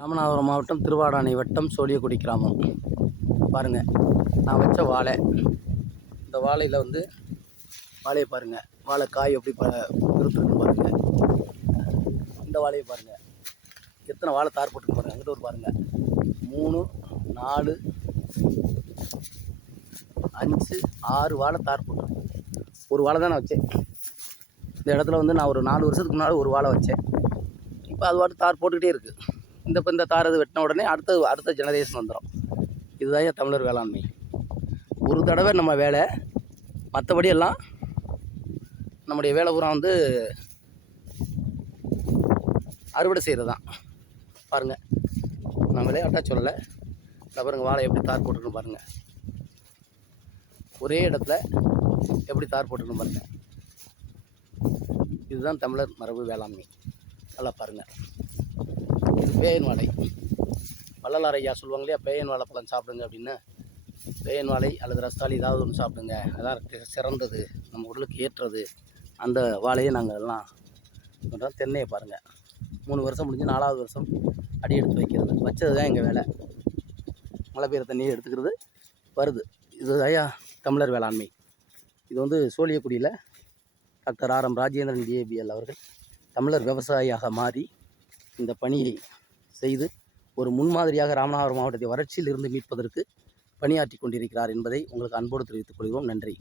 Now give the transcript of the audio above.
ராமநாதபுரம் மாவட்டம் திருவாடானை வட்டம் சோழியக்குடி கிராமம். பாருங்கள், நான் வச்ச வாழை. இந்த வாழையில் வாழையை பாருங்கள், வாழை காய் எப்படி பெருத்துருக்குன்னு பாருங்கள். இந்த வாழையை பாருங்கள், எத்தனை வாழை தார் போட்டுருக்கு பாருங்கள். அங்கிட்ட ஒரு பாருங்கள், 3 4 5 6 வாழை தார் போட்டுருக்கு. ஒரு வாழை தான் நான் வச்சேன். இந்த இடத்துல நான் ஒரு 4 வருஷத்துக்கு முன்னாடி ஒரு வாழை வச்சேன். இப்போ அது வாட்டு தார் போட்டுக்கிட்டே இருக்குது. இந்த தார் அது வெட்டின உடனே அடுத்த ஜெனரேஷன் வந்துடும். இதுதான் தமிழர் வேளாண்மை. ஒரு தடவை நம்ம வேலை, மற்றபடி எல்லாம் நம்முடைய வேலை பூரா அறுவடை செய்கிறது தான். பாருங்கள், நான் விளையாட்டாக சொல்லலை. பாருங்கள், வாழை எப்படி தார் போட்டுருக்குன்னு பாருங்கள். ஒரே இடத்துல எப்படி தார் போட்டுருக்குன்னு பாருங்கள். இதுதான் தமிழர் மரபு வேளாண்மை. நல்லா பாருங்கள். பேயன் வாழை, வள்ளலார் ஐயா சொல்லுவாங்க இல்லையா, பேயன் வாழைப்பழம் சாப்பிடுங்க அப்படின்னு. பேயன் வாழை அல்லது ரஸ்தாளி ஏதாவது ஒன்று சாப்பிடுங்க, அதான் சிறந்தது, நம்ம உடலுக்கு ஏற்றது. அந்த வாழையை நாங்கள் எல்லாம் பண்ணுறோம். தென்னையை பாருங்கள், 3 வருஷம் முடிஞ்சு 4வது வருஷம் அடி எடுத்து வைக்கிறது. வச்சது தான் எங்கள் வேலை. மழை பெய்கிற தண்ணியை எடுத்துக்கிறது வருது. இது ஐயா தமிழர் வேளாண்மை. இது சோழியக்குடியில் டாக்டர் ஆர்.எம். ராஜேந்திரன் டிஏபிஎல் அவர்கள் தமிழர் விவசாயியாக மாறி இந்த பணியை செய்து ஒரு முன்மாதிரியாக ராமநாதபுரம் மாவட்டத்தை வறட்சியில் இருந்து மீட்பதற்கு பணியாற்றி கொண்டிருக்கிறார் என்பதை உங்களுக்கு அன்போடு தெரிவித்துக் கொள்கிறோம். நன்றி.